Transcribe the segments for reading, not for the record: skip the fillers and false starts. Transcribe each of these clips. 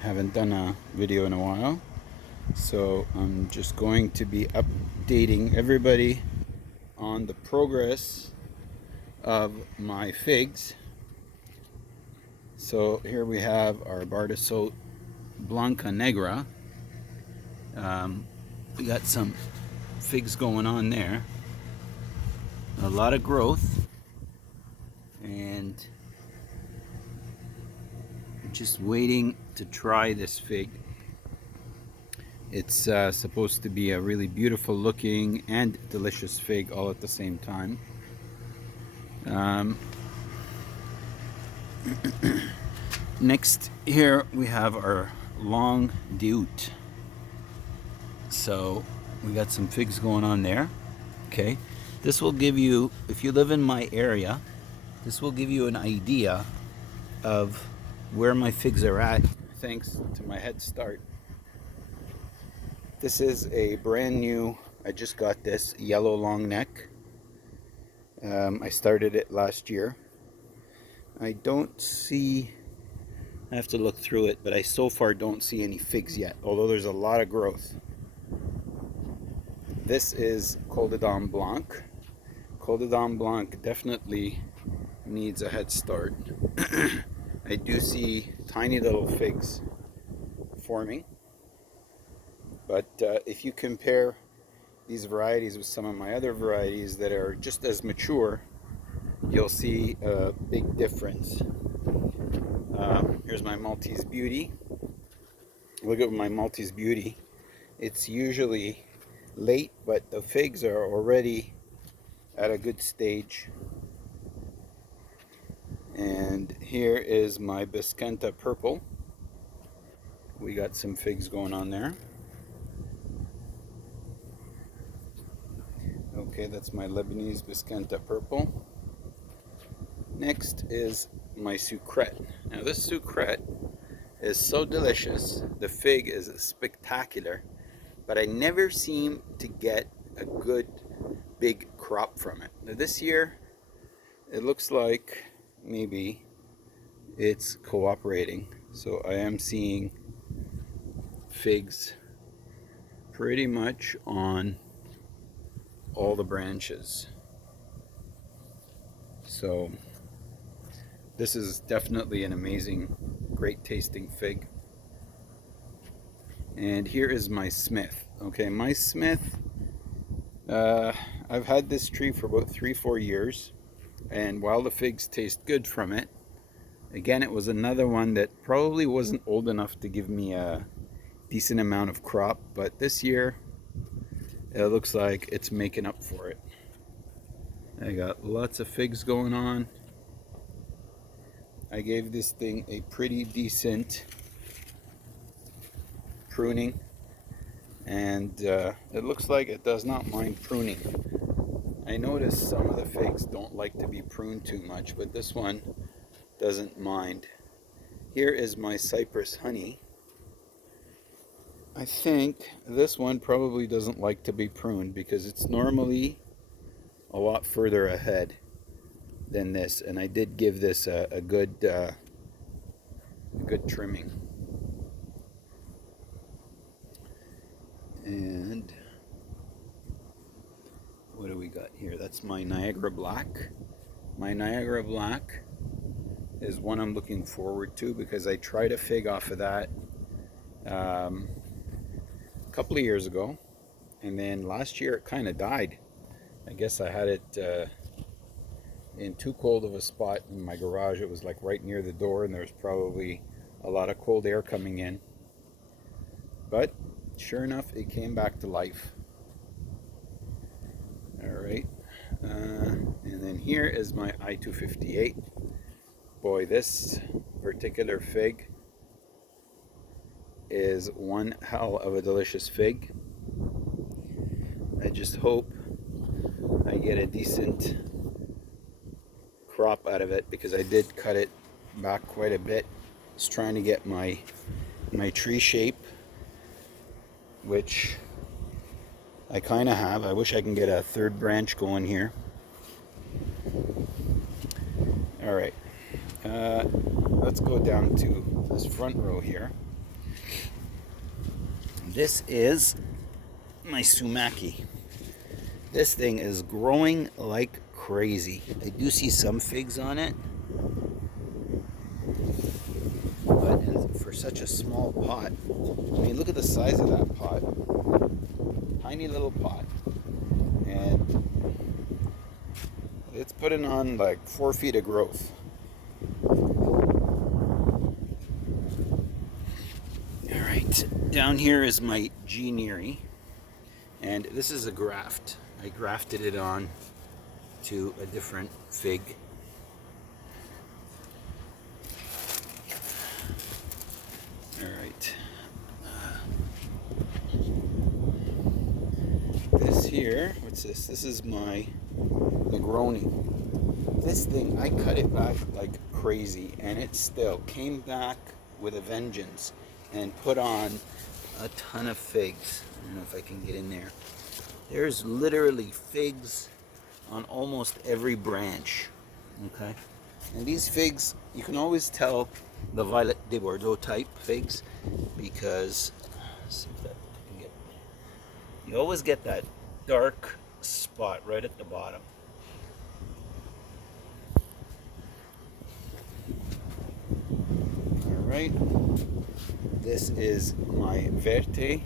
Haven't done a video in a while, so I'm just going to be updating everybody on the progress of my figs. So here we have our Bordeaux Blanca Negra. We got some figs going on there, a lot of growth, and just waiting to try this fig. It's supposed to be a really beautiful looking and delicious fig all at the same time. Next here we have our long Dute. So we got some figs going on there. Okay, this will give you, if you live in my area, this will give you an idea of where my figs are at thanks to my head start. This is a brand new, I just got this yellow long neck. I started it last year. I don't see, I have to look through it, but I so far don't see any figs yet, although there's a lot of growth. This is Col de Dame Blanc. Col de Dame Blanc definitely needs a head start. I do see tiny little figs forming, but if you compare these varieties with some of my other varieties that are just as mature, you'll see a big difference. Here's my Maltese Beauty. Look at my Maltese Beauty. It's usually late, but the figs are already at a good stage. And here is my Biscanta Purple. We got some figs going on there. Okay, that's my Lebanese Biscanta Purple. Next is my Sucrette. Now this Sucrette is so delicious. The fig is spectacular, but I never seem to get a good big crop from it. Now this year, it looks like maybe it's cooperating. So I am seeing figs pretty much on all the branches. So this is definitely an amazing, great tasting fig. And here is my Smith. Okay, my Smith, I've had this tree for about 3-4 years, and while the figs taste good from it, again, it was another one that probably wasn't old enough to give me a decent amount of crop, but this year it looks like it's making up for it. I got lots of figs going on. I gave this thing a pretty decent pruning, and it looks like it does not mind pruning. I noticed some of the figs don't like to be pruned too much, but this one doesn't mind. Here is my Cypress Honey. I think this one probably doesn't like to be pruned because it's normally a lot further ahead than this, and I did give this a good trimming. And what do we got here? That's my Niagara Black. My Niagara Black is one I'm looking forward to because I tried a fig off of that a couple of years ago, and then last year it kind of died. I guess I had it in too cold of a spot in my garage. It was like right near the door, and there was probably a lot of cold air coming in. But sure enough, it came back to life. Alright, and then here is my I-258. Boy, this particular fig is one hell of a delicious fig. I just hope I get a decent crop out of it because I did cut it back quite a bit. Just trying to get my tree shape, which I kind of have. I wish I can get a third branch going here. All right, let's go down to this front row here. This is my sumaki. This thing is growing like crazy. I do see some figs on it, but for such a small pot, I mean, look at the size of that pot. Tiny little pot. And it's putting on like 4 feet of growth. Alright, down here is my Geenery, and this is a graft. I grafted it on to a different fig. Alright. This here, what's this? This is my Negroni. This thing, I cut it back like crazy, and it still came back with a vengeance and put on a ton of figs. I don't know if I can get in there. There's literally figs on almost every branch. Okay, and these figs, you can always tell the Violet de Bordeaux type figs because, let's see if that I can get. You always get that dark spot right at the bottom. All right. This is my Verte.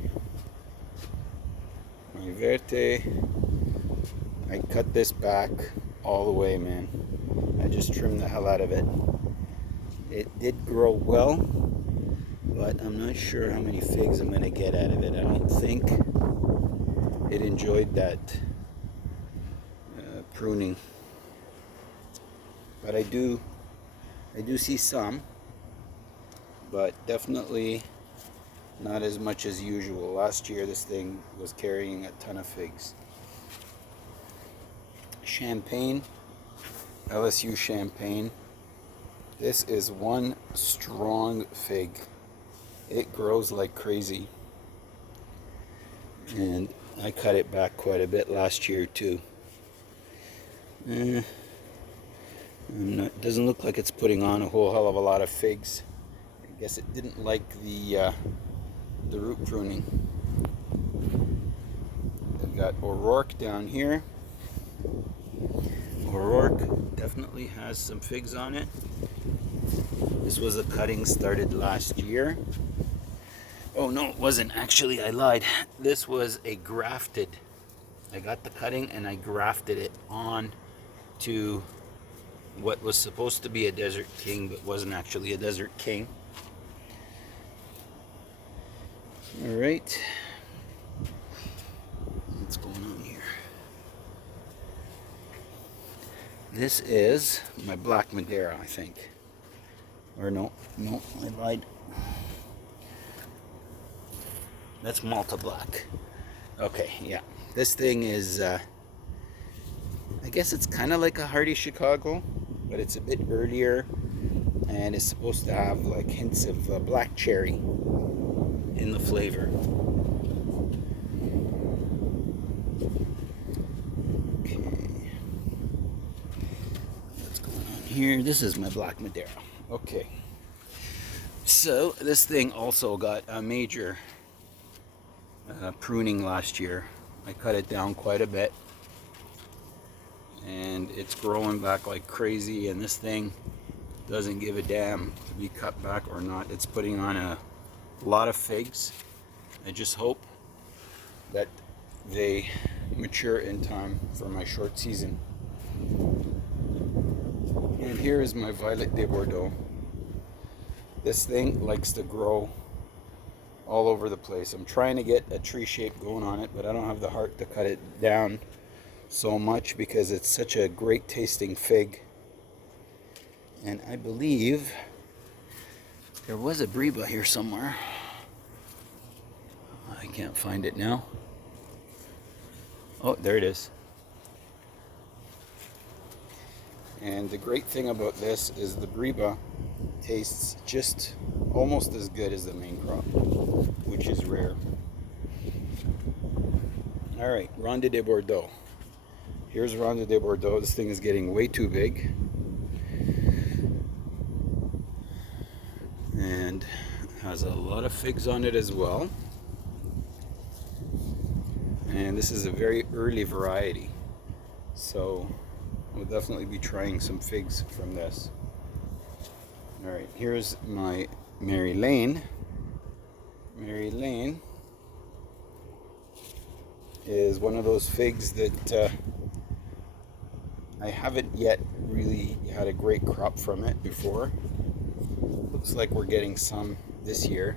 My Verte. I cut this back all the way, man. I just trimmed the hell out of it. It did grow well, but I'm not sure how many figs I'm going to get out of it. I don't think it enjoyed that pruning. But I do see some, but definitely not as much as usual. Last year this thing was carrying a ton of figs. Champagne, LSU Champagne. This is one strong fig. It grows like crazy. And I cut it back quite a bit last year too. Doesn't look like it's putting on a whole hell of a lot of figs. I guess it didn't like the root pruning. I've got O'Rourke down here. O'Rourke definitely has some figs on it. This was a cutting started last year. Oh no, it wasn't. Actually, I lied. This was a grafted. I got the cutting and I grafted it on to what was supposed to be a Desert King, but wasn't actually a Desert King. All right. What's going on here? This is my black Madera, I think. Or no, I lied. That's Malta Black. Okay, yeah. This thing is, I guess it's kind of like a Hardy Chicago, but it's a bit earlier, and it's supposed to have like hints of black cherry in the flavor. Okay. What's going on here? This is my black Madera. Okay. So this thing also got a major pruning last year. I cut it down quite a bit, and it's growing back like crazy, and this thing doesn't give a damn to be cut back or not. It's putting on a lot of figs. I just hope that they mature in time for my short season. And here is my Violet de Bordeaux. This thing likes to grow all over the place. I'm trying to get a tree shape going on it, but I don't have the heart to cut it down so much because it's such a great tasting fig. And I believe there was a Briba here somewhere. I can't find it now. Oh, there it is. And the great thing about this is the Briba tastes just almost as good as the main crop, which is rare. All right, Ronde de Bordeaux. Here's Ronde de Bordeaux. This thing is getting way too big. And has a lot of figs on it as well. And this is a very early variety, so we'll definitely be trying some figs from this. Alright, here's my Mary Lane. Mary Lane is one of those figs that I haven't yet really had a great crop from it before. Looks like we're getting some this year.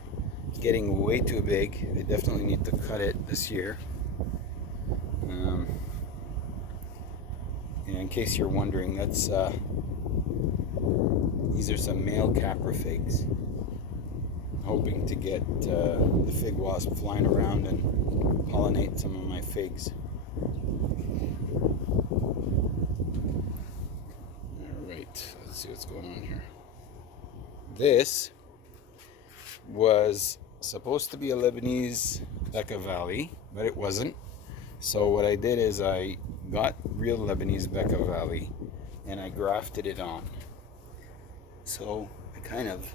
It's getting way too big. They definitely need to cut it this year. And in case you're wondering, that's these are some male Capra figs. Hoping to get the fig wasp flying around and pollinate some of my figs. Alright, let's see what's going on here. This was supposed to be a Lebanese Becca Valley, but it wasn't. So what I did is I got real Lebanese Becca Valley and I grafted it on. So I kind of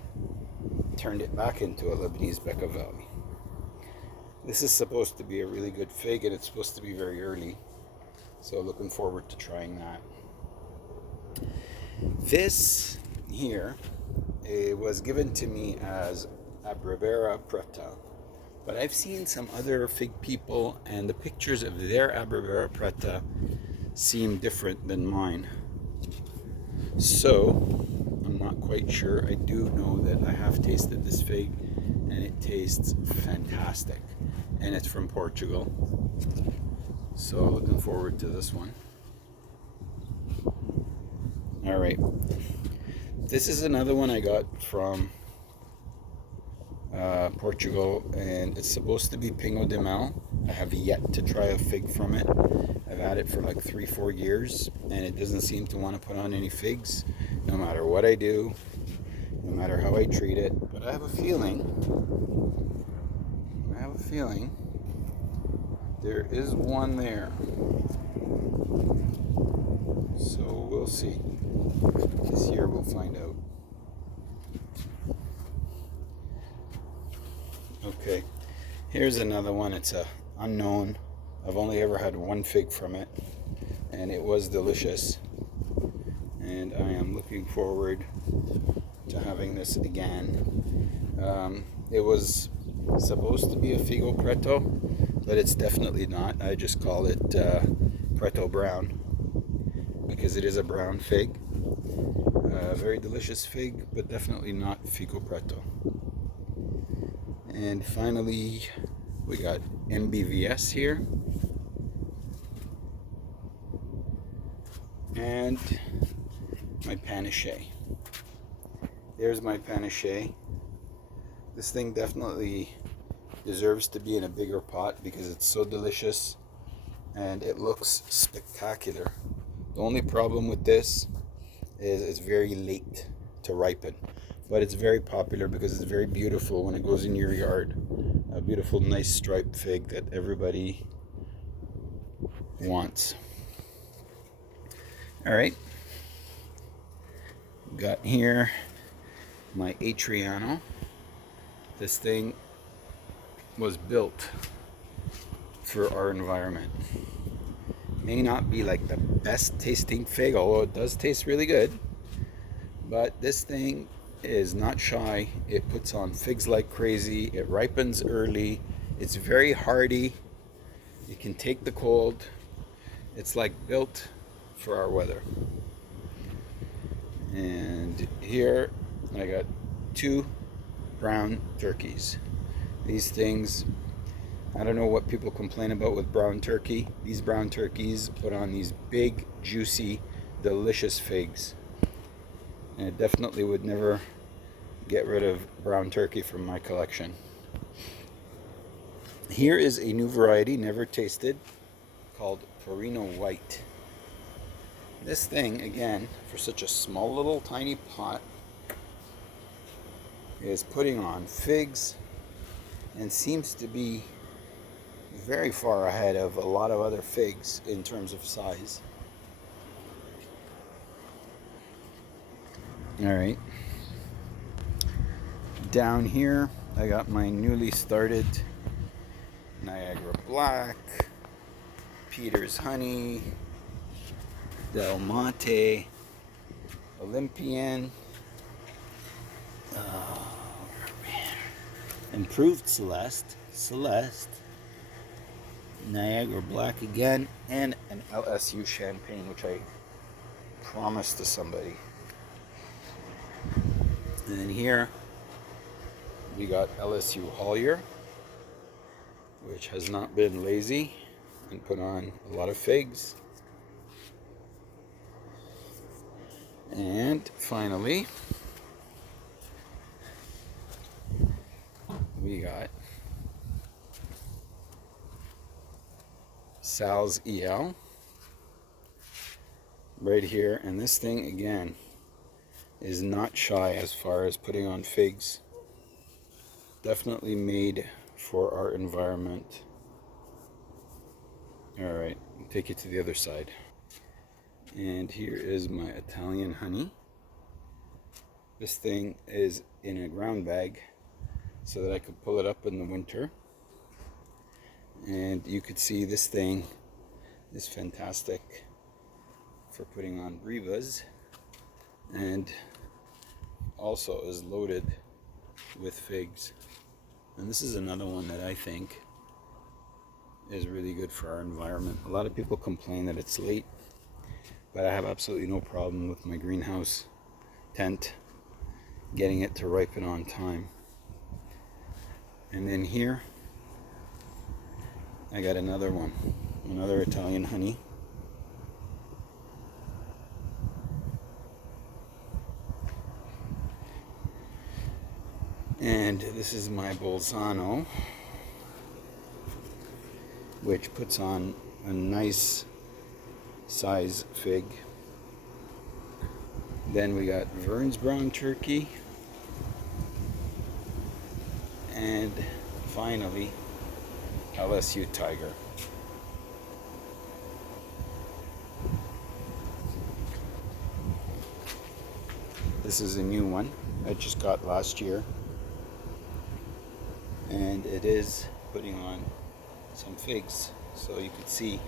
turned it back into a Lebanese Becca Valley. This is supposed to be a really good fig, and it's supposed to be very early. So looking forward to trying that. This here, it was given to me as Abibera Preta. But I've seen some other fig people, and the pictures of their Abibera Preta seem different than mine. So, I'm not quite sure. I do know that I have tasted this fig, and it tastes fantastic. And it's from Portugal. So, looking forward to this one. Alright. This is another one I got from Portugal, and it's supposed to be Pingo de Mel. I have yet to try a fig from it. I've had it for like 3-4 years, and it doesn't seem to want to put on any figs, no matter what I do, no matter how I treat it. But I have a feeling there is one there. So we'll see. This year we'll find out. Okay, here's another one. It's a unknown. I've only ever had one fig from it, and it was delicious. And I am looking forward to having this again. It was supposed to be a Figo Preto, but it's definitely not. I just call it Preto Brown because it is a brown fig. Very delicious fig, but definitely not Figo Preto. And finally, we got MBVS here. And my panache. There's my panache. This thing definitely deserves to be in a bigger pot because it's so delicious and it looks spectacular. The only problem with this is it's very late to ripen, but it's very popular because it's very beautiful when it goes in your yard. A beautiful, nice striped fig that everybody wants. All right, got here my Atriano. This thing was built for our environment. May not be like the best tasting fig, although it does taste really good, but this thing is not shy. It puts on figs like crazy. It ripens early. It's very hardy. It can take the cold. It's like built for our weather. And here I got 2 brown turkeys. These things, I don't know what people complain about with brown turkey. These brown turkeys put on these big, juicy, delicious figs. And I definitely would never get rid of brown turkey from my collection. Here is a new variety, never tasted, called Perino White. This thing, again, for such a small little tiny pot, is putting on figs and seems to be very far ahead of a lot of other figs in terms of size. All right. Down here I got my newly started Niagara Black, Peter's Honey, Del Monte, Olympian, Improved Celeste, Niagara Black again, and an LSU champagne, which I promised to somebody. And then here we got LSU Hollier, which has not been lazy and put on a lot of figs. And finally, we got Sal's EL right here, and this thing again is not shy as far as putting on figs. Definitely made for our environment. Alright, take it to the other side. And here is my Italian honey. This thing is in a ground bag so that I could pull it up in the winter. And you could see this thing is fantastic for putting on brevas, and also is loaded with figs. And this is another one that I think is really good for our environment. A lot of people complain that it's late, but I have absolutely no problem with my greenhouse tent getting it to ripen on time. And then here I got another one, another Italian honey. And this is my Bolzano, which puts on a nice size fig. Then we got Vern's Brown Turkey. And finally, LSU Tiger. This is a new one I just got last year, and it is putting on some figs, so you can see